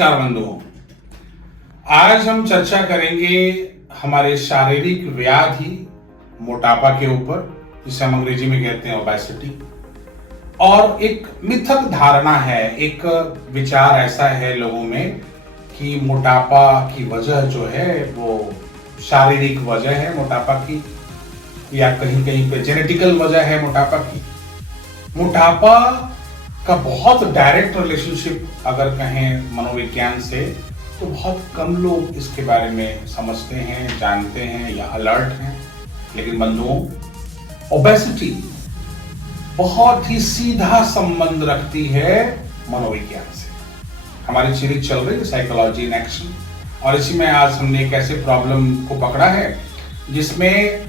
नमस्कार बंधुओं। आज हम चर्चा करेंगे हमारे शारीरिक व्याधि मोटापा के ऊपर, जिसे हम अंग्रेजी में कहते हैं ओबेसिटी। और एक मिथक धारणा है, एक विचार ऐसा है लोगों में कि मोटापा की वजह जो है वो शारीरिक वजह है मोटापा की, या कहीं कहीं पे जेनेटिकल वजह है मोटापा की। मोटापा का बहुत डायरेक्ट रिलेशनशिप अगर कहें मनोविज्ञान से, तो बहुत कम लोग इसके बारे में समझते हैं, जानते हैं या अलर्ट हैं। लेकिन बंधुओं, ओबेसिटी बहुत ही सीधा संबंध रखती है मनोविज्ञान से। हमारी सीरीज चल रही है साइकोलॉजी इन एक्शन, और इसी में आज हमने एक ऐसे प्रॉब्लम को पकड़ा है जिसमें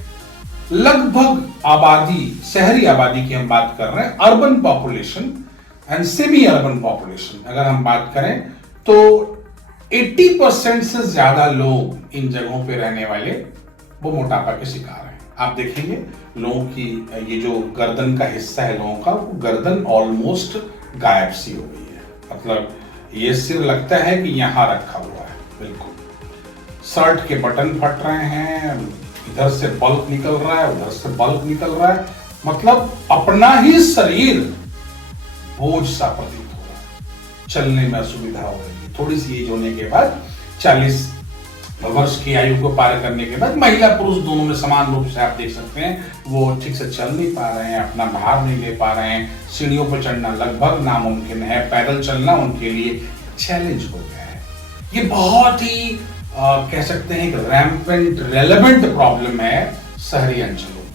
लगभग आबादी, शहरी आबादी की हम बात कर रहे हैं, urban population and semi urban population, अगर हम बात करें तो 80% से ज्यादा लोग इन जगहों पे रहने वाले वो मोटापा के शिकार हैं। आप देखेंगे लोगों की ये जो गर्दन का हिस्सा है लोगों का, वो गर्दन ऑलमोस्ट गायब सी हो गई है। मतलब ये सिर लगता है कि यहां रखा हुआ है, बिल्कुल। शर्ट के बटन फट रहे हैं, इधर से बल्क निकल रहा है, उधर से बल्क निकल रहा है। मतलब अपना ही शरीर बोझ सा प्रतीत हो रहा है, चलने में असुविधा हो रही है। थोड़ी सी एज होने के बाद, 40 वर्ष की आयु को पार करने के बाद, महिला पुरुष दोनों में समान रूप से आप देख सकते हैं वो ठीक से चल नहीं पा रहे हैं, अपना भार नहीं ले पा रहे हैं, सीढ़ियों पर चढ़ना लगभग नामुमकिन है, पैदल चलना उनके लिए चैलेंज हो गया है। ये बहुत ही कह सकते हैं एक रैम्पेंट रेलेवेंट प्रॉब्लम है शहरी अंचलों में।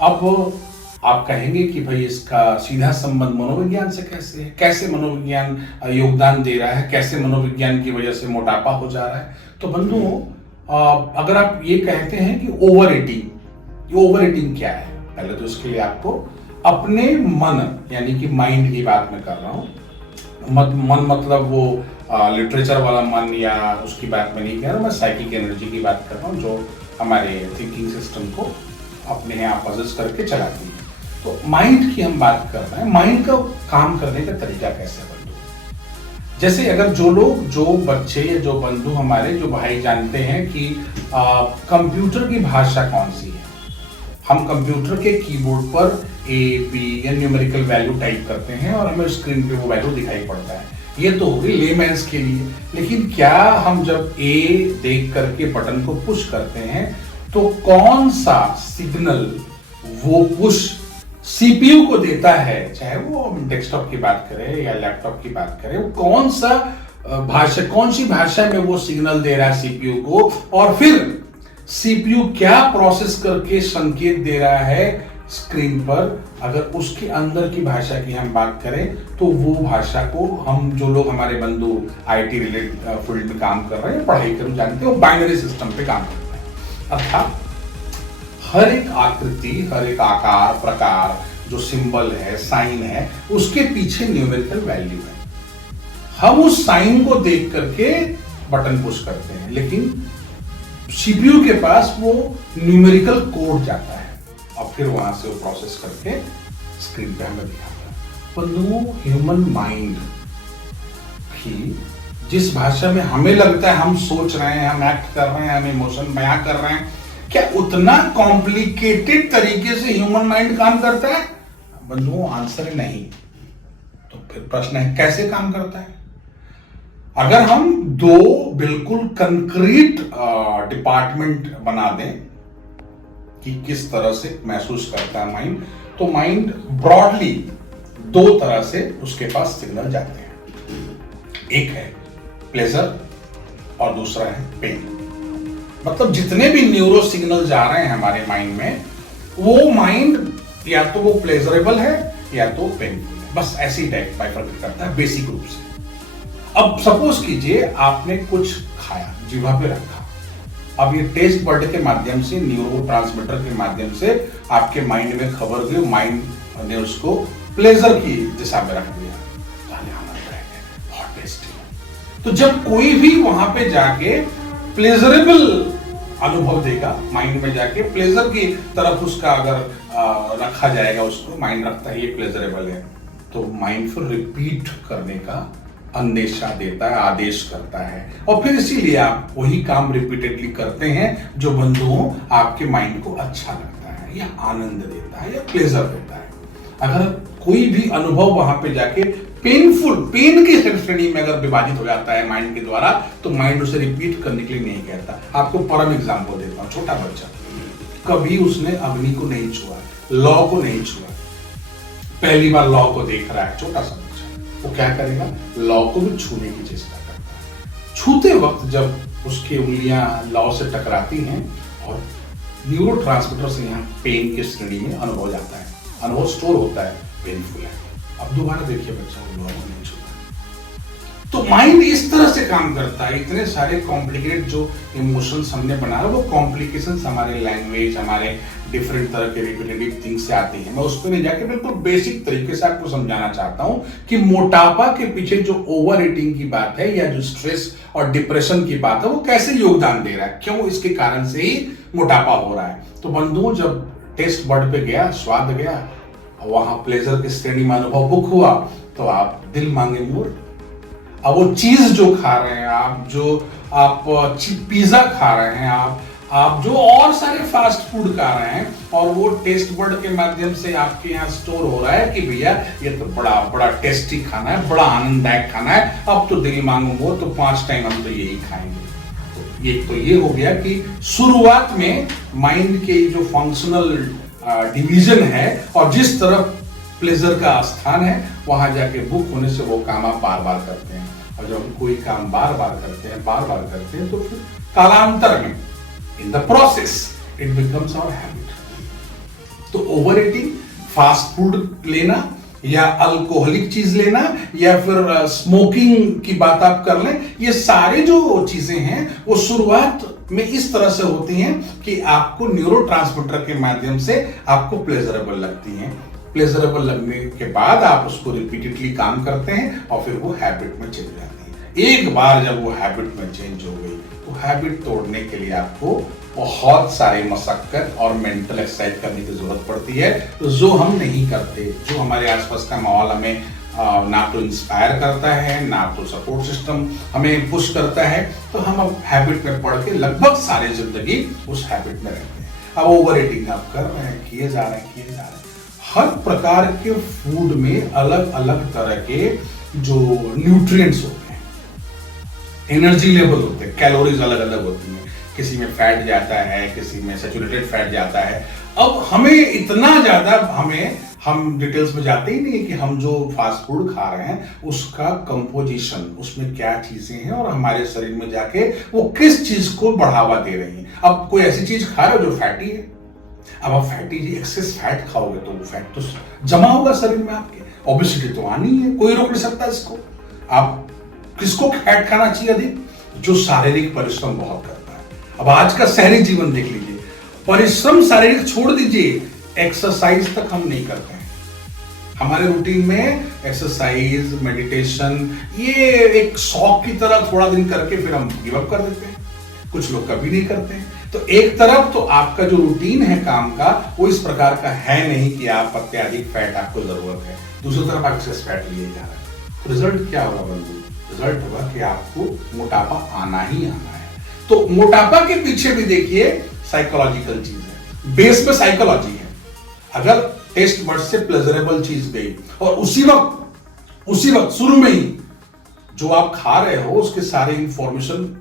अब आप कहेंगे कि भाई इसका सीधा संबंध मनोविज्ञान से कैसे है, कैसे मनोविज्ञान योगदान दे रहा है, कैसे मनोविज्ञान की वजह से मोटापा हो जा रहा है। तो बंधुओं, अगर आप ये कहते हैं कि ओवर ईटिंग क्या है, पहले तो इसके लिए आपको अपने मन यानी कि माइंड की बात मैं कर रहा हूं। मन मतलब वो लिटरेचर वाला मन या उसकी बात मैं नहीं कह रहा, मैं साइकिक एनर्जी की बात कर रहा हूँ जो हमारे थिंकिंग सिस्टम को अपने यहाँ पॉसेस करके चलाती है। तो माइंड की हम बात कर रहे हैं, माइंड का काम करने का तरीका कैसे बंधु। जैसे अगर जो बच्चे या जो बंधु हमारे, जो भाई जानते हैं कि कंप्यूटर की भाषा कौन सी है, हम कंप्यूटर के कीबोर्ड पर ए बी या न्यूमेरिकल वैल्यू टाइप करते हैं और हमें स्क्रीन पे वो वैल्यू दिखाई पड़ता है। ये तो हो गई लेमैन्स के लिए। लेकिन क्या हम जब ए देख करके बटन को पुश करते हैं तो कौन सा सिग्नल वो पुश सीपीयू को देता है, चाहे वो डेस्कटॉप की बात करें या लैपटॉप की बात करें, वो कौन सी भाषा में वो सिग्नल दे रहा है सीपीयू को, और फिर सीपीयू क्या प्रोसेस करके संकेत दे रहा है स्क्रीन पर। अगर उसके अंदर की भाषा की हम बात करें तो वो भाषा को हम, जो लोग हमारे बंधु आईटी रिलेटेड फील्ड में काम कर रहे हैं, पढ़ाई कर जानते हैं, वो बाइनरी सिस्टम पे काम करते हैं। अर्थात हर एक आकृति, हर एक आकार प्रकार, जो सिंबल है, साइन है, उसके पीछे न्यूमेरिकल वैल्यू है। हम उस साइन को देख करके बटन पुश करते हैं, लेकिन सीपीयू के पास वो न्यूमेरिकल कोड जाता है और फिर वहां से वो प्रोसेस करके स्क्रीन पे हमें दिखाता है। बंधुओं, ह्यूमन माइंड की जिस भाषा में हमें लगता है हम सोच रहे हैं, हम एक्ट कर रहे हैं, हम इमोशन बयां कर रहे हैं, क्या उतना कॉम्प्लिकेटेड तरीके से ह्यूमन माइंड काम करता है? बंधुओं, आंसर नहीं। तो फिर प्रश्न है कैसे काम करता है? अगर हम दो बिल्कुल कंक्रीट डिपार्टमेंट बना दें कि किस तरह से महसूस करता है माइंड, तो माइंड ब्रॉडली दो तरह से उसके पास सिग्नल जाते हैं। एक है प्लेजर और दूसरा है पेन। मतलब जितने भी न्यूरो सिग्नल जा रहे हैं हमारे माइंड में, वो माइंड या तो वो प्लेजरेबल है या तो पेनफुल है। बस ऐसी टाइप बाइफरकेट करता है बेसिक रूप से। अब सपोज कीजिए आपने कुछ खाया, जीवा पे रखा, अब ये टेस्ट बर्ड के माध्यम से, न्यूरोट्रांसमीटर के माध्यम से आपके माइंड में खबर गई, माइंड ने उसको प्लेजर की दिशा में रख दिया, बहुत टेस्टी। तो जब कोई भी वहां पे जाके प्लेजरेबल अनुभव देगा, माइंड में जाके प्लेजर की तरफ उसका अगर रखा जाएगा, उसको माइंड रखता है ये प्लेजरेबल है, तो माइंड फिर रिपीट करने का अंदेशा देता है, आदेश करता है, और फिर इसीलिए आप वही काम रिपीटेडली करते हैं जो बंधुओं आपके माइंड को अच्छा लगता है या आनंद देता है या प्लेजर देता है। अगर कोई भी अनुभव वहां पे जाके पेन की श्रेणी में अगर विभाजित हो जाता है माइंड के द्वारा, तो माइंड उसे रिपीट करने के लिए नहीं कहता। आपको परम एग्जाम्पल देता हूं। छोटा बच्चा, कभी उसने अग्नि को नहीं छुआ, लौ को नहीं छुआ, पहली बार लौ को देख रहा है, छोटा सा बच्चा, वो क्या करेगा? लौ को भी छूने की चेष्टा करता है। छूते वक्त जब उसकी उंगलियां लौ से टकराती हैं और न्यूरोट्रांसमीटर से यहाँ पेन की श्रेणी में अनुभव जाता है, अनुभव स्टोर होता है, पेनफुल है। अब दोबारा देखिए बच्चा वो लौ को नहीं छूता। तो माइंड इस तरह से काम करता है। इतने सारे कॉम्प्लिकेटेड जो इमोशंस हमने बनाया, वो कॉम्प्लिकेशंस हमारे लैंग्वेज, हमारे डिफरेंट तरह के रिपीटेटिव थिंग्स से आती हैं। मैं उस पर नहीं जाके बिल्कुल बेसिक तरीके से आपको समझाना चाहता हूं कि मोटापा के पीछे जो ओवर ईटिंग की बात है या जो स्ट्रेस और डिप्रेशन की बात है, वो कैसे योगदान दे रहा है, क्यों इसके कारण से ही मोटापा हो रहा है। तो बंधुओं, जब टेस्ट बर्ड पे गया, स्वाद गया, वहां प्लेजर की श्रेणी में अनुभव बुक हुआ, तो आप दिल मांगे मोर। अब वो चीज जो खा रहे हैं आप पिज्जा खा रहे हैं, आप जो और सारे फास्ट फूड खा रहे हैं, और वो टेस्ट बर्ड के माध्यम से आपके यहाँ स्टोर हो रहा है कि भैया ये तो बड़ा बड़ा टेस्टी खाना है, बड़ा आनंददायक खाना है, अब तो दिल मांगो मोर, तो 5 टाइम हम तो यही खाएंगे। तो ये हो गया कि शुरुआत में माइंड के जो फंक्शनल डिवीजन है और जिस तरफ प्लेजर का स्थान है, वहां जाके बुक होने से वो काम आप बार बार करते हैं। और जब हम कोई काम बार बार करते हैं तो फिर कालांतर में, in the process, it becomes our habit. तो ओवर ईटिंग, फास्ट फूड लेना या अल्कोहलिक चीज लेना या फिर स्मोकिंग की बात आप कर लें, ये सारे जो चीजें हैं वो शुरुआत में इस तरह से होती हैं कि आपको न्यूरोट्रांसमीटर के माध्यम से आपको प्लेजरेबल लगती हैं। प्लेजरेबल लगने के बाद आप उसको रिपीटेडली काम करते हैं और फिर वो हैबिट में चेंज हो जाती है। एक बार जब वो हैबिट में चेंज हो गई, तो हैबिट तोड़ने के लिए आपको बहुत सारे मशक्कत और मेंटल एक्सरसाइज करने की जरूरत पड़ती है, जो हम नहीं करते। जो हमारे आसपास का माहौल हमें ना तो इंस्पायर करता है, ना तो सपोर्ट सिस्टम हमें पुश करता है, तो हम अब हैबिट में पड़ के लगभग सारी जिंदगी उस हैबिट में रहते हैं। अब ओवर ईटिंग आप कर रहे हैं, किए जा रहे हैं। हर प्रकार के फूड में अलग अलग तरह के जो न्यूट्रिएंट्स होते हैं, एनर्जी लेवल होते हैं, कैलोरीज अलग अलग होती हैं। किसी में फैट जाता है, किसी में सैचुरेटेड फैट जाता है। अब हमें इतना ज्यादा हम डिटेल्स में जाते ही नहीं कि हम जो फास्ट फूड खा रहे हैं उसका कंपोजिशन, उसमें क्या चीजें हैं और हमारे शरीर में जाके वो किस चीज को बढ़ावा दे रही हैं। अब कोई ऐसी चीज खा रहे हो जो फैटी है, अब आप फैटी एक्सेस फैट खाओगे तो वो फैट तो जमा होगा शरीर में आपके, ओबेसिटी तो आनी है, कोई रोक नहीं सकता इसको। आप किसको फैट खाना चाहिए अधिक? जो शारीरिक परिश्रम बहुत करता है। अब आज का शहरी जीवन देख लीजिए, परिश्रम शारीरिक छोड़ दीजिए, एक्सरसाइज तक हम नहीं करते हैं। हमारे रूटीन में एक्सरसाइज, मेडिटेशन, ये एक शौक की तरह थोड़ा दिन करके फिर हम गिव अप कर देते हैं। कुछ लोग कभी नहीं करते हैं। तो एक तरफ तो आपका जो रूटीन है काम का वो इस प्रकार का है नहीं कि आप अत्यधिक फैट आपको जरूरत है, दूसरी तरफ आप एक्सेस फैट लिए जा रहे हैं। तो रिजल्ट क्या होगा बंधु? रिजल्ट होगा कि आपको मोटापा आना ही आना है। तो मोटापा के पीछे भी देखिए साइकोलॉजिकल चीज है, बेस में साइकोलॉजी है। अगर टेस्ट बर्ड से प्लेजरेबल चीज गई और उसी वक्त शुरू में ही जो आप खा रहे हो उसके सारे इंफॉर्मेशन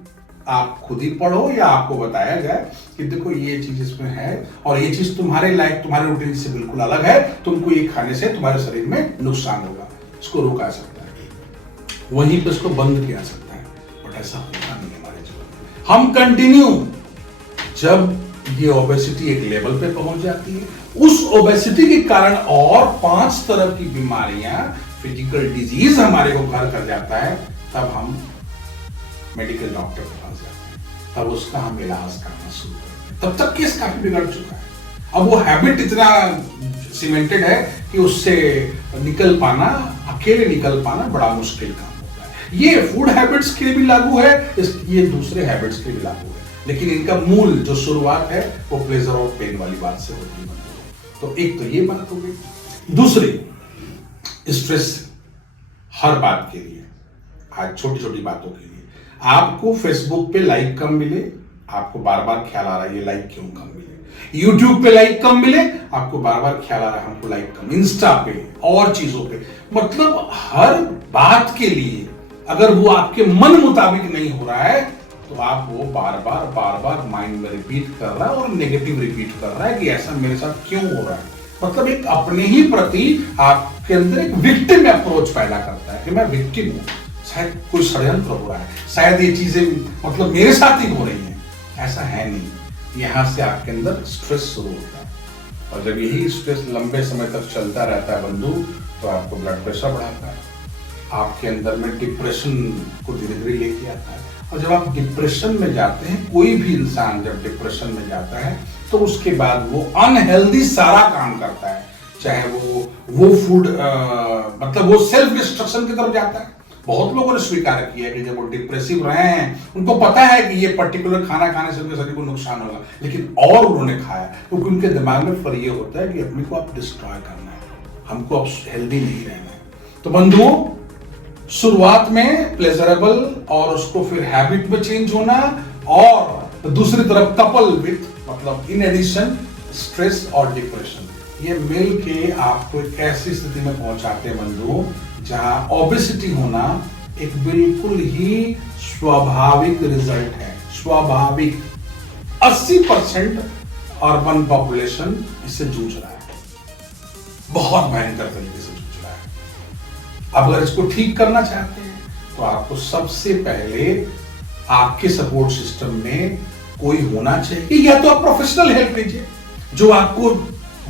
आप खुद ही पढ़ो या आपको बताया जाए कि देखो ये चीज इसमें है और ये चीज तुम्हारे लायक, तुम्हारे रूटीन से बिल्कुल अलग है, तुमको ये खाने से तुम्हारे शरीर में नुकसान होगा, इसको रोका सकता है, वहीं पे इसको बंद किया सकता है। बट ऐसा होता नहीं हमारे जीवन में। हम कंटिन्यू, जब ये ओबेसिटी एक लेवल पे पहुंच जाती है, उस ओबेसिटी के कारण और 5 तरह की बीमारियां, फिजिकल डिजीज हमारे को घर कर जाता है, तब हम मेडिकल डॉक्टर के पास जाते हैं, तब उसका हम इलाज करना शुरू करते हैं। तब तक केस काफी बिगड़ चुका है। अब वो हैबिट इतना सीमेंटेड है कि उससे निकल पाना, अकेले निकल पाना बड़ा मुश्किल काम होता है। ये फूड हैबिट्स के लिए भी लागू है, ये दूसरे हैबिट्स के लिए भी लागू है, लेकिन इनका मूल जो शुरुआत है वो प्लेजर और पेन वाली बात से होती है। तो एक तो ये बात हो गई। दूसरी, स्ट्रेस हर बात के लिए, आज छोटी छोटी बातों के लिए आपको फेसबुक पे लाइक कम मिले, आपको बार बार ख्याल आ रहा है ये लाइक क्यों कम मिले। यूट्यूब पे लाइक कम मिले, आपको बार बार ख्याल आ रहा है हमको लाइक कम। इंस्टा पे और चीजों पे, मतलब हर बात के लिए अगर वो आपके मन मुताबिक नहीं हो रहा है तो आप वो बार बार माइंड में रिपीट कर रहा है और नेगेटिव रिपीट कर रहा है कि ऐसा मेरे साथ क्यों हो रहा है। मतलब एक अपने ही प्रति आपके अंदर एक विक्टिम अप्रोच पैदा करता है कि मैं विक्टिम हूं, शायद कोई षड्यंत्र हो रहा है, शायद ये चीजें मतलब मेरे साथ ही हो रही हैं। ऐसा है नहीं। यहां से आपके अंदर स्ट्रेस शुरू होता है और जब यही स्ट्रेस लंबे समय तक चलता रहता है बंधु, तो आपको ब्लड प्रेशर बढ़ाता है, आपके अंदर में डिप्रेशन को धीरे धीरे लेके आता है। और जब आप डिप्रेशन में जाते हैं, कोई भी इंसान जब डिप्रेशन में जाता है तो उसके बाद वो अनहेल्दी सारा काम करता है, चाहे वो फूड मतलब वो सेल्फ डिस्ट्रक्शन की तरफ जाता है। बहुत लोगों ने स्वीकार किया कि जब वो डिप्रेसिव रहे हैं, उनको पता है कि ये पर्टिकुलर खाना खाने से उनके शरीर को नुकसान होगा, लेकिन और उन्होंने खाया क्योंकि उनके दिमाग में फिर ये होता है कि अपने को आप डिस्ट्रॉय करना है, हमको अब हेल्दी नहीं रहना है। तो बंधुओं, शुरुआत में प्लेजरेबल और उसको फिर हैबिट में चेंज होना, और दूसरी तरफ कपल विथ मतलब इन एडिशन स्ट्रेस और डिप्रेशन, ये मिल के आपको एक ऐसी स्थिति में पहुंचाते हैं बंधुओं जहां ओबेसिटी होना एक बिल्कुल ही स्वाभाविक रिजल्ट है। स्वाभाविक 80% अर्बन पॉपुलेशन इससे जूझ रहा है, बहुत भयंकर तरीके से जूझ रहा है। अब अगर इसको ठीक करना चाहते हैं तो आपको सबसे पहले आपके सपोर्ट सिस्टम में कोई होना चाहिए, या तो आप प्रोफेशनल हेल्प लीजिए जो आपको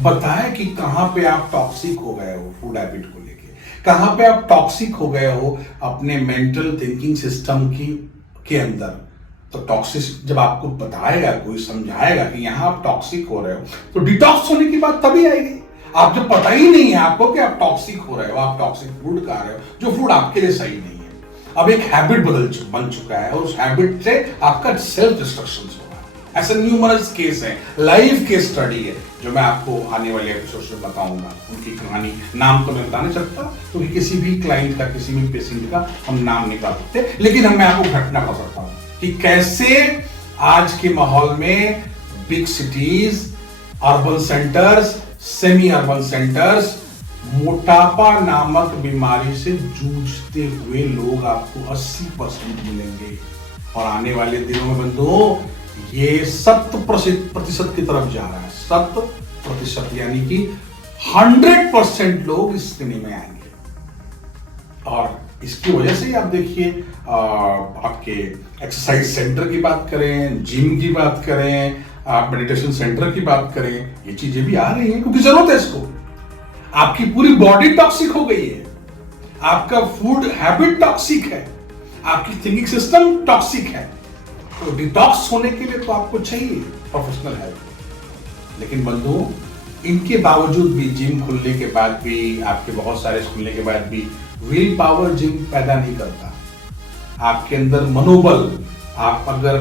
बताए कि कहां पे आप टॉक्सिक हो गए हो फूड हैबिट को लेके, कहां पे आप टॉक्सिक हो गए हो अपने मेंटल थिंकिंग सिस्टम के अंदर। तो टॉक्सिक जब आपको बताएगा, कोई समझाएगा कि यहां आप टॉक्सिक हो रहे हो, तो डिटॉक्स होने की बात तभी आएगी। आप जब पता ही नहीं है आपको कि आप टॉक्सिक हो रहे हो, आप टॉक्सिक फूड खा रहे हो जो फूड आपके लिए सही नहीं है, अब एक हैबिट बन चुका है और उस हैबिट से आपका सेल्फ डिस्ट्रक्शन हो रहा है। ऐसे न्यूमरस केस है, लाइव केस स्टडी है जो मैं आपको आने वाले एपिसोड में बताऊंगा। उनकी कहानी नाम तो मैं बता नहीं सकता क्योंकि किसी भी क्लाइंट का, किसी भी पेशेंट का हम नाम नहीं बता सकते, लेकिन मैं आपको घटना बता सकता हूं कि कैसे आज के माहौल में big cities, urban centres, semi urban centres मोटापा नामक बीमारी से जूझते हुए लोग आपको 80% मिलेंगे। और आने वाले दिनों में बंधुओं ये 100% की तरफ जा रहा है। 100% यानी कि 100% लोग इस श्रेणी में आएंगे। और इसकी वजह से आप देखिए, आपके एक्सरसाइज सेंटर की बात करें, जिम की बात करें, आप मेडिटेशन सेंटर की बात करें, ये चीजें भी आ रही हैं क्योंकि जरूरत है इसको। आपकी पूरी बॉडी टॉक्सिक हो गई है, आपका फूड हैबिट टॉक्सिक है, आपकी थिंकिंग सिस्टम टॉक्सिक है। तो डिटॉक्स होने के लिए तो आपको चाहिए प्रोफेशनल हेल्प। लेकिन बंधुओं, इनके बावजूद भी जिम खुलने के बाद भी, आपके बहुत सारे खुलने के बाद भी विल पावर जिम पैदा नहीं करता। आपके अंदर मनोबल, आप अगर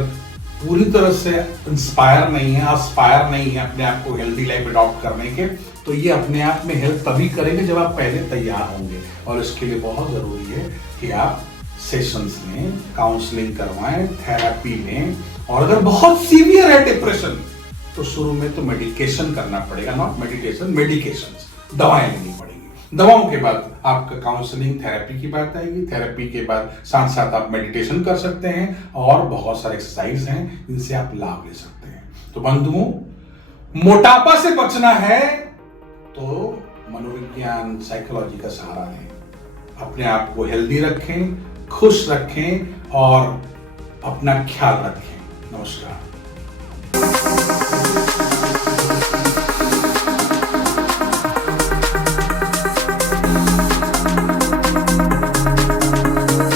पूरी तरह से इंस्पायर नहीं है, एस्पायर नहीं है अपने आप को हेल्दी लाइफ अडॉप्ट करने के, तो ये अपने आप में हेल्प तभी करेंगे जब आप पहले तैयार होंगे। और इसके लिए बहुत जरूरी है कि आप सेशंस लें, काउंसलिंग करवाएं, थेरेपी लें। और अगर बहुत सीवियर है डिप्रेशन तो शुरू में तो मेडिकेशन करना पड़ेगा, नॉट मेडिटेशन, मेडिकेशन, दवाएं लेनी पड़ेगी। दवाओं के बाद आपका काउंसलिंग, थेरेपी की बात आएगी। थेरेपी के बाद साथ साथ आप मेडिटेशन कर सकते हैं और बहुत सारे एक्सरसाइज हैं जिनसे आप लाभ ले सकते हैं। तो बंधुओं, मोटापा से बचना है तो मनोविज्ञान, साइकोलॉजी का सहारा लें। अपने आप को हेल्दी रखें, खुश रखें और अपना ख्याल रखें। नमस्कार।